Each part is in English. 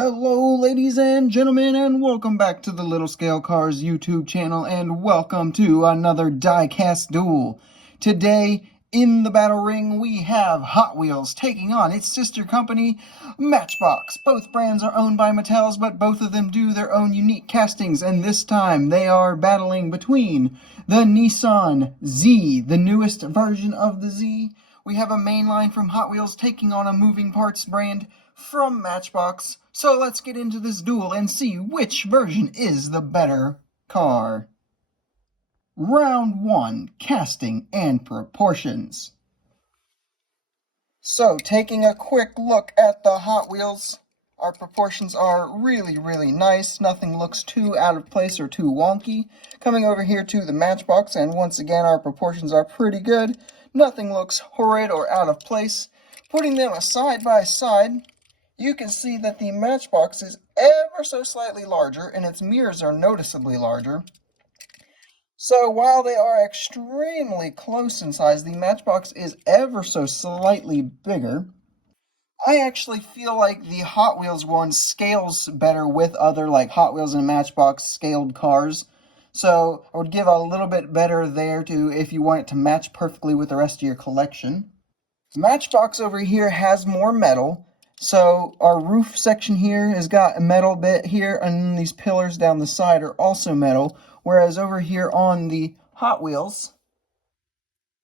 Hello ladies and gentlemen, and welcome back to the Little Scale Cars YouTube channel, and welcome to another Diecast Duel. Today in the battle ring we have Hot Wheels taking on its sister company Matchbox. Both brands are owned by Mattel, but both of them do their own unique castings, and this time they are battling between the Nissan Z, the newest version of the Z. We have a mainline from Hot Wheels taking on a moving parts brand from Matchbox. So let's get into this duel and see which version is the better car. Round 1, Casting and Proportions. So, taking a quick look at the Hot Wheels, our proportions are really nice. Nothing looks too out of place or too wonky. Coming over here to the Matchbox, and once again our proportions are pretty good. Nothing looks horrid or out of place. Putting them side by side, you can see that the Matchbox is ever so slightly larger, and its mirrors are noticeably larger. So while they are extremely close in size, the Matchbox is ever so slightly bigger. I actually feel like the Hot Wheels one scales better with other like Hot Wheels and Matchbox scaled cars. So I would give a little bit better there too if you want it to match perfectly with the rest of your collection. Matchbox over here has more metal. So our roof section here has got a metal bit here, and these pillars down the side are also metal. Whereas over here on the Hot Wheels,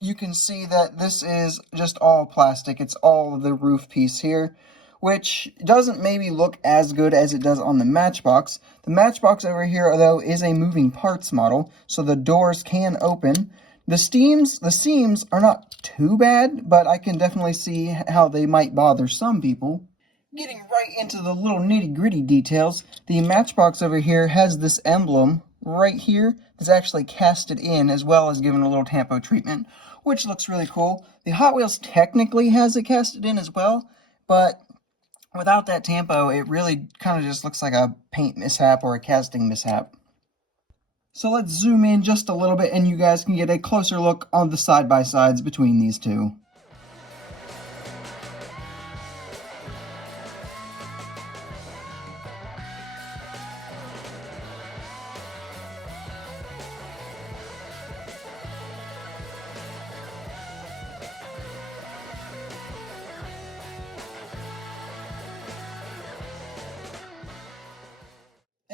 you can see that this is just all plastic. It's all the roof piece here, which doesn't maybe look as good as it does on the Matchbox. The Matchbox over here, though, is a moving parts model, so the doors can open. The seams are not too bad, but I can definitely see how they might bother some people. Getting right into the little nitty-gritty details, the Matchbox over here has this emblem right here that's actually casted in, as well as given a little tampo treatment, which looks really cool. The Hot Wheels technically has it casted in as well, but without that tampo, it really kind of just looks like a paint mishap or a casting mishap. So let's zoom in just a little bit and you guys can get a closer look on the side-by-sides between these two.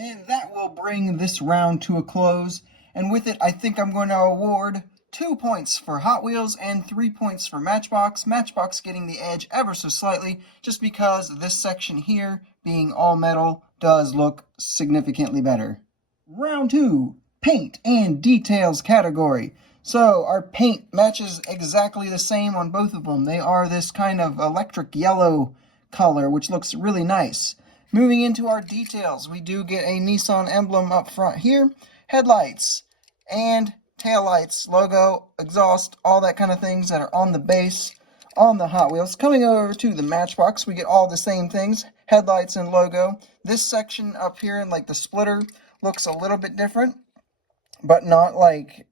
And that will bring this round to a close. And with it, I think I'm going to award 2 points for Hot Wheels and 3 points for Matchbox. Matchbox getting the edge ever so slightly, just because this section here, being all metal, does look significantly better. Round 2, Paint and Details category. So our paint matches exactly the same on both of them. They are this kind of electric yellow color, which looks really nice. Moving into our details, we do get a Nissan emblem up front here, headlights, and taillights, logo, exhaust, all that kind of things that are on the base on the Hot Wheels. Coming over to the Matchbox, we get all the same things, headlights and logo. This section up here in like the splitter looks a little bit different, but not like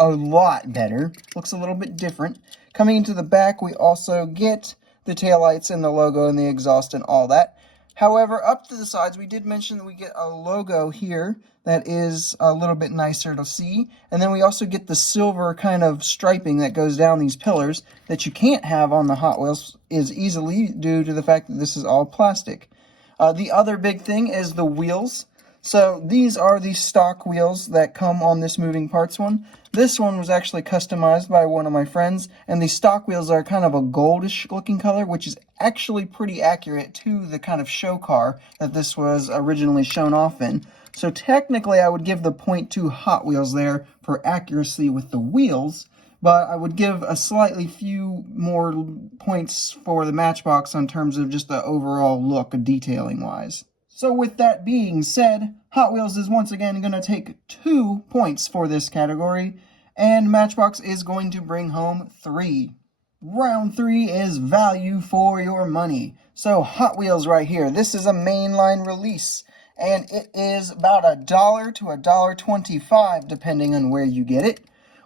a lot better. Looks a little bit different. Coming into the back, we also get the taillights and the logo and the exhaust and all that. However, up to the sides, we did mention that we get a logo here that is a little bit nicer to see. And then we also get the silver kind of striping that goes down these pillars that you can't have on the Hot Wheels, is easily due to the fact that this is all plastic. The other big thing is the wheels. So these are the stock wheels that come on this moving parts one. This one was actually customized by one of my friends, and the stock wheels are kind of a goldish looking color, which is actually pretty accurate to the kind of show car that this was originally shown off in. So technically I would give the point to Hot Wheels there for accuracy with the wheels, but I would give a slightly few more points for the Matchbox in terms of just the overall look detailing wise. So with that being said, Hot Wheels is once again going to take 2 points for this category, and Matchbox is going to bring home 3. Round 3 is value for your money. So Hot Wheels right here, this is a mainline release, and it is about $1 to $1.25 depending on where you get it.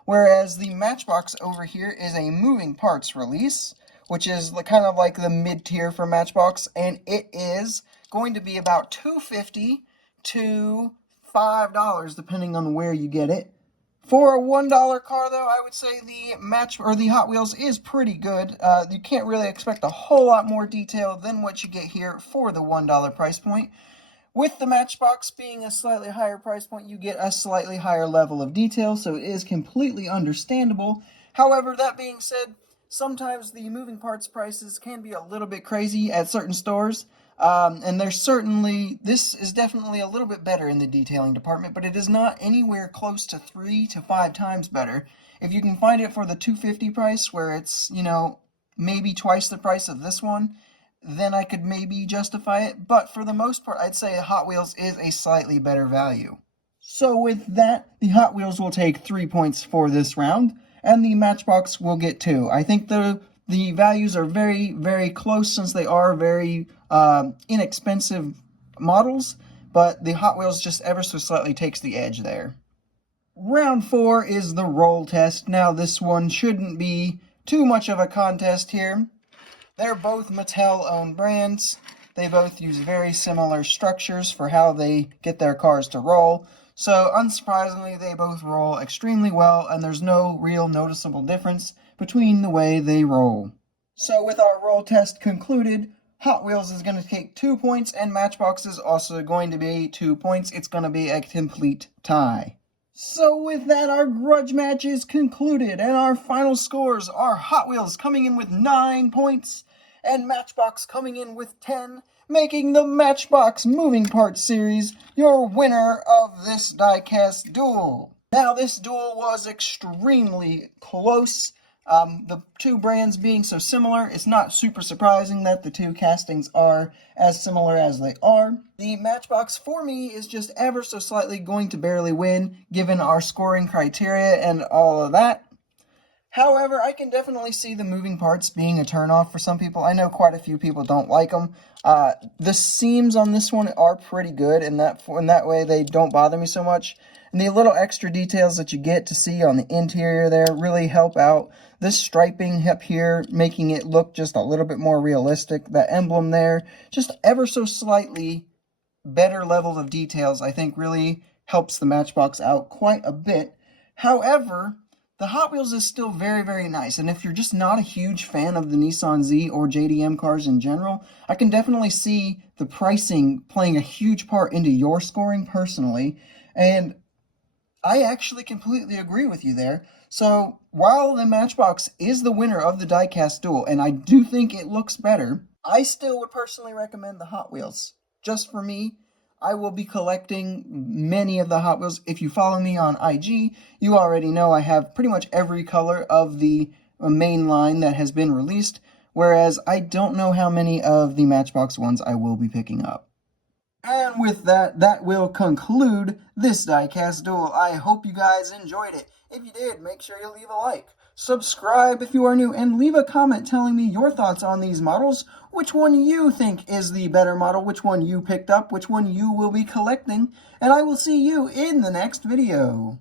Whereas the Matchbox over here is a moving parts release, which is kind of like the mid-tier for Matchbox, and it is going to be about $2.50 to $5, depending on where you get it. For a $1 car, though, I would say the Hot Wheels is pretty good. You can't really expect a whole lot more detail than what you get here for the $1 price point. With the Matchbox being a slightly higher price point, you get a slightly higher level of detail, so it is completely understandable. However, that being said, sometimes the moving parts prices can be a little bit crazy at certain stores. And this is definitely a little bit better in the detailing department, but it is not anywhere close to 3 to 5 times better. If you can find it for the $250 price, where it's, maybe twice the price of this one, then I could maybe justify it. But for the most part, I'd say Hot Wheels is a slightly better value. So with that, the Hot Wheels will take 3 points for this round, and the Matchbox will get 2. I think the values are very, very close since they are very inexpensive models, but the Hot Wheels just ever so slightly takes the edge there. Round 4 is the roll test. Now this one shouldn't be too much of a contest here. They're both Mattel-owned brands. They both use very similar structures for how they get their cars to roll. So unsurprisingly, they both roll extremely well, and there's no real noticeable difference between the way they roll. So with our roll test concluded, Hot Wheels is going to take 2 points, and Matchbox is also going to be 2 points. It's going to be a complete tie. So with that, our grudge match is concluded, and our final scores are Hot Wheels coming in with 9 points, and Matchbox coming in with 10, making the Matchbox Moving Parts series your winner of this Diecast Duel. Now, this duel was extremely close. The two brands being so similar, it's not super surprising that the two castings are as similar as they are. The Matchbox, for me, is just ever so slightly going to barely win, given our scoring criteria and all of that. However, I can definitely see the moving parts being a turnoff for some people. I know quite a few people don't like them. The seams on this one are pretty good, and that way they don't bother me so much. And the little extra details that you get to see on the interior there really help out. This striping up here, making it look just a little bit more realistic. That emblem there, just ever so slightly better level of details, I think really helps the Matchbox out quite a bit. However, the Hot Wheels is still very, very nice, and if you're just not a huge fan of the Nissan Z or JDM cars in general, I can definitely see the pricing playing a huge part into your scoring personally, and I actually completely agree with you there. So, while the Matchbox is the winner of the Diecast Duel, and I do think it looks better, I still would personally recommend the Hot Wheels. Just for me, I will be collecting many of the Hot Wheels. If you follow me on IG, you already know I have pretty much every color of the main line that has been released, whereas I don't know how many of the Matchbox ones I will be picking up. And with that, that will conclude this Diecast Duel. I hope you guys enjoyed it. If you did, make sure you leave a like. Subscribe if you are new, and leave a comment telling me your thoughts on these models, which one you think is the better model, which one you picked up, which one you will be collecting, and I will see you in the next video.